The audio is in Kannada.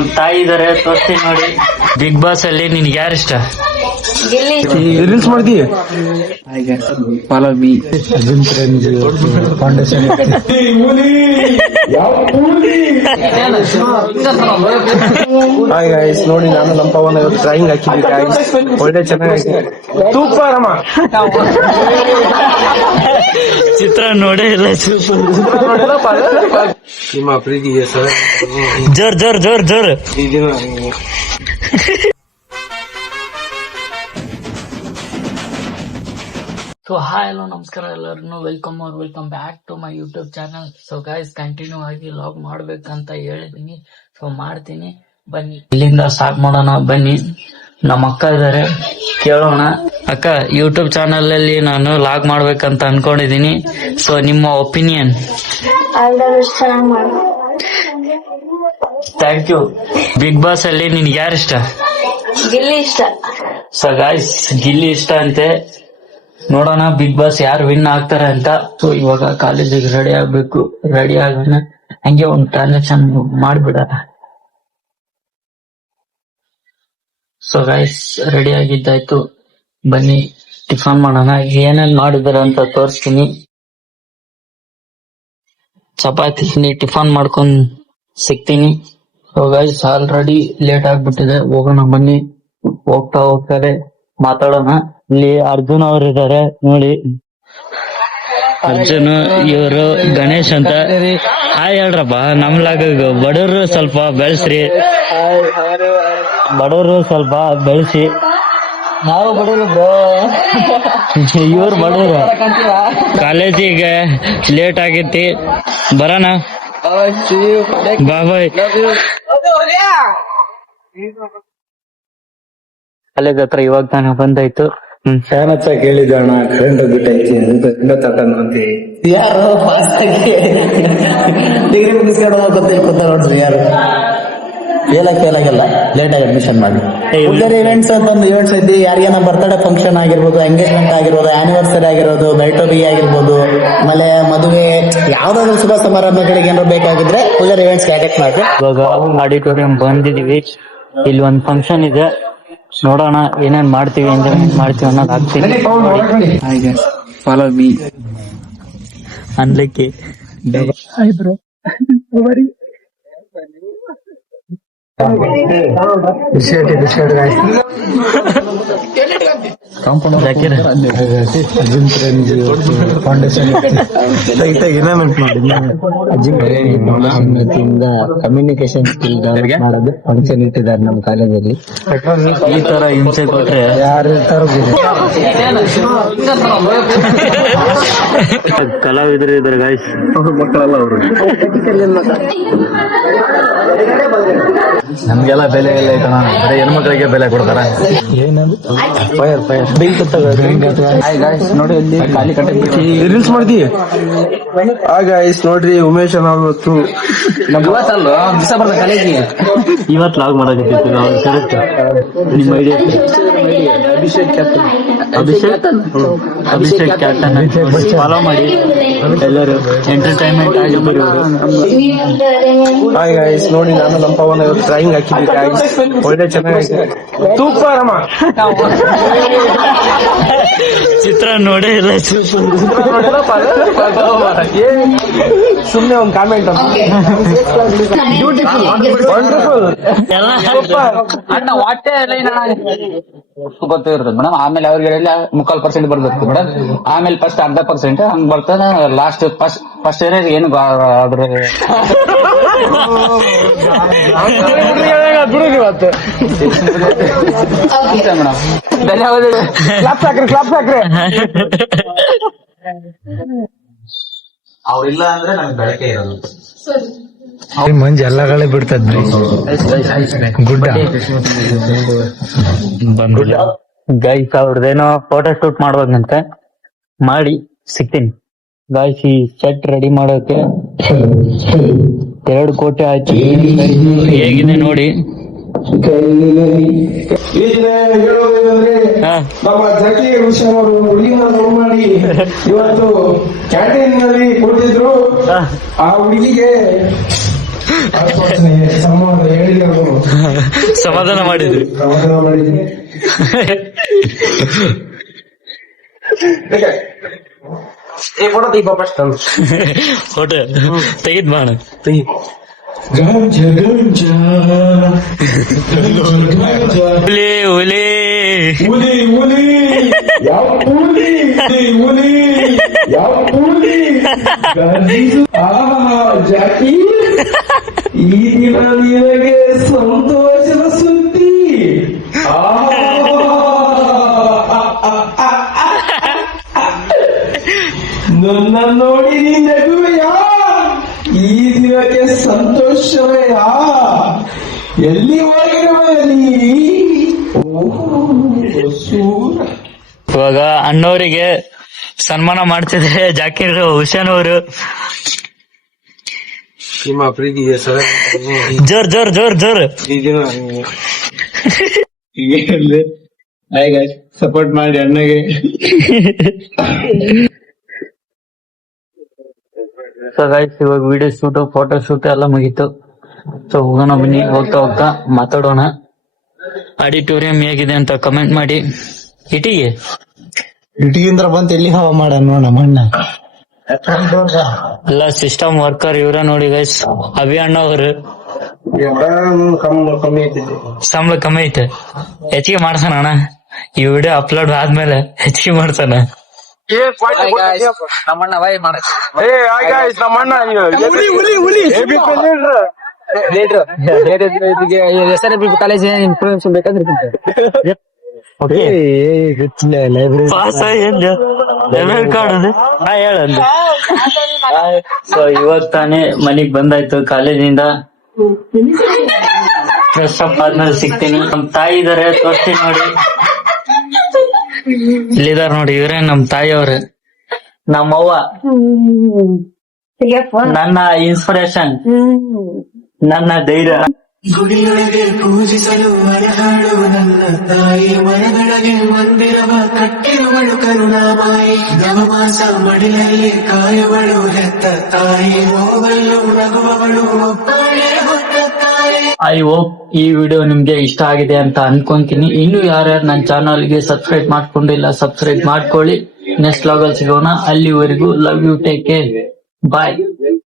ನಮ್ ತಾಯಿ ಇದಾರೆ, ತೋರಿಸ್ತೀನಿ ನೋಡಿ. ಬಿಗ್ ಬಾಸ್ ಅಲ್ಲಿ ನಿನ್ಗೆ ಯಾರು ಇಷ್ಟ? ರೀಲ್ಸ್ ಮಾಡ್ತೀವಿ. Follow me foundation. Hi guys, ನೋಡಿ ನಾನು ನಮ್ಮ ಪವನ್ ಇವತ್ತು ಡ್ರಾಯಿಂಗ್ ಹಾಕಿದ್ವಿ ಗೈಸ್. ಒಳ್ಳೆ ಚೆನ್ನಾಗಿ ಸೂಪರ್ ಅಮ್ಮ. ಚಿತ್ರ ನೋಡೇ ಇಲ್ಲ. ನಿಮ್ಮ ಪ್ರೀತಿಗೆ ಜೋರ್ ಜೋರ್ ಜೋರ್ ಜೋರ್. ಸೊ ಹಾಯ್ ಹಲೋ ನಮಸ್ಕಾರ ಎಲ್ಲರೂ, welcome back to my YouTube channel. So guys, continue ಆಗಿ ಲಾಗ್ ಮಾಡ್ಬೇಕಂತ ಹೇಳಿದೀನಿ, ಸೊ ಮಾಡ್ತೀನಿ. ಬನ್ನಿ ಇಲ್ಲಿಂದ ಸ್ಟಾರ್ಟ್ ಮಾಡೋಣ. ಬನ್ನಿ, ನಮ್ಮ ಅಕ್ಕ ಇದಾರೆ, ಕೇಳೋಣ. ಅಕ್ಕ, ಯೂಟ್ಯೂಬ್ ಚಾನಲ್ ಅಲ್ಲಿ ನಾನು ಲಾಗ್ ಮಾಡ್ಬೇಕಂತ ಅನ್ಕೊಂಡಿದೀನಿ. ಸೊ ನಿಮ್ಮ opinion? Thank you. Big boss ಅಲ್ಲಿ ನಿನ್ಗೆ ಯಾರು ಇಷ್ಟ? ಗಿಲ್ಲಿ ಇಷ್ಟ. ಸೊ ಗೈಸ್, ಗಿಲ್ಲಿ ಇಷ್ಟ ಅಂತೆ. ನೋಡೋಣ ಬಿಗ್ ಬಾಸ್ ಯಾರು ವಿನ್ ಆಗ್ತಾರೆ ಅಂತ. ಸೊ ಇವಾಗ ಕಾಲೇಜಿಗೆ ರೆಡಿ ಆಗ್ಬೇಕು. ರೆಡಿ ಆಗೋಣ, ಹಂಗೆ ಒಂದು ಟ್ರಾನ್ಸಾಕ್ಷನ್ ಮಾಡ್ಬಿಡೋಣ. ಸೊ ಗೈಸ್, ರೆಡಿ ಆಗಿದ್ದಾಯ್ತು, ಬನ್ನಿ ಟಿಫನ್ ಮಾಡೋಣ. ಏನೇನ್ ಮಾಡಿದಾರೆ ಅಂತ ತೋರಿಸ್ತೀನಿ. ಚಪಾತಿ ಟಿಫನ್ ಮಾಡ್ಕೊಂಡ್ ಸಿಗ್ತೀನಿ. ಸೊ ಗೈಸ್, ಆಲ್ರೆಡಿ ಲೇಟ್ ಆಗ್ಬಿಟ್ಟಿದೆ, ಹೋಗೋಣ ಬನ್ನಿ. ಹೋಗ್ತಾರೆ ಮಾತಾಡೋಣ. ಇಲ್ಲಿ ಅರ್ಜುನ್ ಅವ್ರು ಇದಾರೆ ನೋಡಿ. ಅರ್ಜುನ್, ಇವರು ಗಣೇಶ್ ಅಂತ. ಹಾಯ್ ಹೇಳ್ರಪ್ಪ. ನಮ್ಲಾಗ ಬಡವರು ಸ್ವಲ್ಪ ಬೆಳೆಸ್ರಿ, ಬಡವರು ಸ್ವಲ್ಪ ಬೆಳೆಸಿ. ನಾವು ಬಡವರು, ಇವ್ರು ಬಡವರು. ಕಾಲೇಜಿಗೆ ಲೇಟ್ ಆಗೈತಿ, ಬರೋಣ. ಬಾಯ್. ಕಾಲೇಜ್ ಹತ್ರ ಇವಾಗ ತಾನೇ ಬಂದಾಯ್ತು. ಫ್ಯಾನ್ ಹಚ್ಚ ಕೇಳಿದಣ್ಣ, ಕರೆಂಟ್ ಬಿಟ್ಟೈತಿ ಅಂತ ಯಾರು ಫಾಸ್ಟ್ ಆಗಿ ಡಿಗ್ರಿ ಮುಗಿಸ್ಕೊಂಡು ಗೊತ್ತ ನೋಡ್ರಿ. ಯಾರು ಫೇಲಾಗಿಲ್ಲ, ಲೇಟ್ ಆಗಿ ಅಡ್ಮಿಷನ್ ಮಾಡಿ. ಉಳಿದ ಇವೆಂಟ್ಸ್ ಅಂತ ಒಂದು ಇವೆಂಟ್ಸ್ ಐತಿ. ಯಾರಿಗೇನ ಬರ್ತ್ಡೇ ಫಂಕ್ಷನ್ ಆಗಿರ್ಬೋದು, ಎಂಗೇಜ್ಮೆಂಟ್ ಆಗಿರ್ಬೋದು, ಆನಿವರ್ಸರಿ ಆಗಿರೋದು, ಬೆಳ್ಟೋಬಿ ಆಗಿರ್ಬೋದು, ಆಮೇಲೆ ಮದುವೆ, ಯಾವ್ದಾದ್ರು ಶುಭ ಸಮಾರಂಭಗಳಿಗೆ ಏನಾದ್ರು ಬೇಕಾಗಿದ್ರೆ ಉಳಿದ ಇವೆಂಟ್ಸ್ ಕಾಂಟ್ಯಾಕ್ಟ್ ಮಾಡ್ರಿ. ಇವಾಗ ಆಡಿಟೋರಿಯಂ ಬಂದಿದೀವಿ. ಇಲ್ಲಿ ಒಂದ್ ಫಂಕ್ಷನ್ ಇದೆ, ನೋಡೋಣ ಏನೇನ್ ಮಾಡ್ತೀವಿ, ಎಂಜಾಯ್ಮೆಂಟ್ ಮಾಡ್ತೀವಿ ಅನ್ನೋದು ಆಗ್ತೀನಿ. ಫಾಲೋ ಮೀ ಅನ್ಲಿಕ್ಕೆ ಕಮ್ಯುನಿಕೇಶನ್ ಸ್ಕಿಲ್ ಡೆವಲಪ್ ಮಾಡೋದು ಫಂಕ್ಷನ್ ಇಟ್ಟಿದ್ದಾರೆ ನಮ್ಮ ಕಾಲೇಜಲ್ಲಿ. ಈ ತರ ಹಿಂಸೆ ಕೊಟ್ರೆ ಯಾರು ಕಲಾವಿದರು ಇದಾರೆ ಗಾಯ್ಸ್. ಮಕ್ಕಳೆಲ್ಲ ಅವರು. ನಮ್ಗೆಲ್ಲ ಬೆಲೆ ಎಲ್ಲ ಐತಣ, ಬರೀ ಹೆಣ್ಮಕ್ಳಿಗೆ ಬೆಲೆ ಕೊಡ್ತಾರ. ನೋಡಿ ಅಲ್ಲಿ ಖಾಲಿ ಕಟ್ಟೆ ರೀಲ್ಸ್ ಮಾಡ್ತೀವಿ. ಗೈಸ್ ನೋಡ್ರಿ, ಉಮೇಶ್ ಅವತ್ತು ಕಾಲೇಜಿಗೆ ಇವತ್ತು ಲಾಗ್ ಮಾಡಕತ್ತಿತ್ತು ನಾವು. ಕರೆಕ್ಟ್, ನಿಮ್ಮ ಐಡಿಯಾ. ಅಭಿಷೇಕ್ ಕ್ಯಾಪ್ಟನ್ ಫಾಲೋ ಮಾಡಿ ಎಲ್ಲರೂ, ಎಂಟರ್ಟೈನ್ಮೆಂಟ್ ಆಗಿ ಬರೋರು. ಹಾಯ್ ಗೈಸ್, ನೋಡಿ ನಾನು ನಮ್ಮ ಪವನ್ ಇವತ್ತು ಡ್ರಾಯಿಂಗ್ ಹಾಕಿದ್ವಿ ಗೈಸ್. ಒಳ್ಳೆ ಚೆನ್ನಾಗಿ ಸೂಪರ್ ಅಮ್ಮ. ಚಿತ್ರ ನೋಡೇ ಇಲ್ಲ. ಸುಮ್ನೆ ಒಂದು ಕಾಮೆಂಟ್. ವಂಡರ್ಫುಲ್. ಗೊತ್ತಿರ್ತದೆ ಮೇಡಮ್. ಆಮೇಲೆ ಅವ್ರಿಗೆ 3% ಬರ್ಬೇಕು ಮೇಡಮ್. ಆಮೇಲೆ ಫಸ್ಟ್ 1/2% ಹಂಗ್ ಬರ್ತದ. ಲಾಸ್ಟ್ ಫಸ್ಟ್ ಇಯರ್ ಏನು ಆದ್ರೆ ಅವ್ರಿಲ್ಲ ಅಂದ್ರೆ ನಮ್ಗೆ ಬೆಳಕೆ ಇರೋದು. ಮಂಜು ಎಲ್ಲಗಳೇ ಬಿಡ್ತದ್ರಿ. ಗುಡ್ಡ ಗೈಸ್, ಅವ್ರದ್ದೇನೋ ಫೋಟೋ ಶೂಟ್ ಮಾಡ್ಬೇಕಂತೆ, ಮಾಡಿ ಸಿಗ್ತೀನಿ ಗಾಯ್ಸ್. ಈ ಸೆಟ್ ರೆಡಿ ಮಾಡೋಕೆ 2 ಕೋಟಿ ಆಯ್ತು. ಹೇಗಿದೆ ನೋಡಿ. ನಮ್ಮ ಜಟಿ ವಿಷಯ ಹುಡುಗಿನ ಲವ್ ಮಾಡಿ ಇವತ್ತು ಕ್ಯಾಂಟೀನ್ ನಲ್ಲಿ ಕೊಟ್ಟಿದ್ರು. ಆ ಹುಡುಗಿಗೆ ಸಂಬಂಧ ಹೇಳಿದ್ರು ಸಮಾಧಾನ ಮಾಡಿದ್ರಿ. ಫೋಟೋ ತೆಗಿಪ ಫಸ್ಟ್ ಫೋಟೋ ತೆಗಿದ್ ಬಾಣ. ಹುಲಿ ಹುಲಿ ಜಾಕಿ, ಈ ದಿನ ನಿನಗೆ ಸಂತೋಷದ ಸುದ್ದಿ. ನನ್ನ ನೋಡಿ ನೀ ನಗುವೆಯಾ? ಈ ದಿನಕ್ಕೆ ಸಂತೋಷವೆಯಾ? ಎಲ್ಲಿ ಹೋಗಿರುವಲ್ಲಿ? ಇವಾಗ ಅಣ್ಣವರಿಗೆ ಸನ್ಮಾನ ಮಾಡ್ತಿದ್ರೆ ಜಾಕೀರ್ ಹುಸೇನ್ ಅವರು. ನಿಮ್ಮ ಪ್ರೀತಿಗೆ ಜೋರ್ ಜೋರ್ ಜೋರ್ ಜೋರ್. ಸಪೋರ್ಟ್ ಮಾಡಿ ಅಣ್ಣಗೆ. ಸೊ ಗೈಸ್, ಇವಾಗ ವಿಡಿಯೋ ಶೂಟ್, ಫೋಟೋ ಶೂಟ್ ಎಲ್ಲ ಮುಗೀತು. ಸೊ ಹೋಗೋಣ ಬನ್ನಿ. ಹೋಗ್ತಾ ಹೋಗ್ತಾ ಮಾತಾಡೋಣ. ಆಡಿಟೋರಿಯಂ ಹೇಗಿದೆ ಅಂತ ಕಮೆಂಟ್ ಮಾಡಿ. ಇಟಿಗೆ ಇಟಗಿಂದ್ರ ಬಂತ ಎಲ್ಲಿ ಹವಾ ಮಾಡ ನೋಡ ಮಣ್ಣ. ಎಲ್ಲ ಸಿಸ್ಟಮ್ ವರ್ಕರ್ ಇವ್ರ ನೋಡಿ ಗೈಸ್. ಅಭಿ ಅಣ್ಣ ಅವರು ಕಮ್ಮಿ ಐತಿದೆ. ಸಂಬಳ ಕಮ್ಮಿ ಐತೆ. ಹೆಚ್ಚಿಗೆ ಮಾಡ್ತಾನ ಅಣ್ಣ. ಈ ವಿಡಿಯೋ ಅಪ್ಲೋಡ್ ಆದ್ಮೇಲೆ ಹೆಚ್ಚಿಗೆ ಮಾಡ್ತಾನ. ನಮ್ಮಣ್ಣ ಕಾಲೇಜ್ ಇನ್ಫಾರ್ಮೇಶನ್ ಬೇಕಂದ್ರೆ ಪಾಸ್ ಲೆವೆಲ್ ಕಾರ್ಡ್ ಹೇಳಂದು. ಸೊ ಇವಾಗ ತಾನೇ ಮನಿಗ್ ಬಂದಾಯ್ತು ಕಾಲೇಜಿಂದ. ಫ್ರೆಶ್ ಅಪ್ ಆದ್ಮೇಲೆ ಸಿಗ್ತೀನಿ. ನಮ್ ತಾಯಿ ಇದಾರೆ, ತೋರಿಸ್ತೀನಿ ನೋಡಿ. ಇಲ್ಲಿದಾರ ನೋಡಿ, ಇವ್ರೆ ನಮ್ ತಾಯಿ ಅವ್ರೆ. ನಮ್ಮವ್ವ ನನ್ನ ಇನ್ಸ್ಪಿರೇಷನ್, ನನ್ನ ಧೈರ್ಯ. ಗುಡಿಯೊಳಗೆ ಪೂಜಿಸಲು ಮರಹಾಳು ನನ್ನ ತಾಯಿ, ಮರದೊಳಗೆ ಮಂದಿರವ ಕಟ್ಟಿರುವಳು ಕರುಣಾಮಾಯಿ. ನವಮಾಸ ಮಡಿಲಲ್ಲಿ ಕಾಯುವಳು ಹೆತ್ತ ತಾಯಿ, ಹೋಗಲು ನಗುವವಳು ಒಬ್ಬಳೇ ಹೊತ್ತ ತಾಯಿ. ಐ ಹೋಪ್ ಈ ವಿಡಿಯೋ ನಿಮ್ಗೆ ಇಷ್ಟ ಆಗಿದೆ ಅಂತ ಅನ್ಕೊಂತೀನಿ. ಇನ್ನು ಯಾರ್ಯಾರು ನನ್ನ ಚಾನಲ್ ಗೆ ಸಬ್ಸ್ಕ್ರೈಬ್ ಮಾಡ್ಕೊಂಡಿಲ್ಲ, ಸಬ್ಸ್ಕ್ರೈಬ್ ಮಾಡ್ಕೊಳ್ಳಿ. ನೆಕ್ಸ್ಟ್ ವ್ಲಾಗ್ ಅಲ್ಲಿ ಸಿಗೋಣ. ಅಲ್ಲಿವರೆಗೂ love you, take care, bye.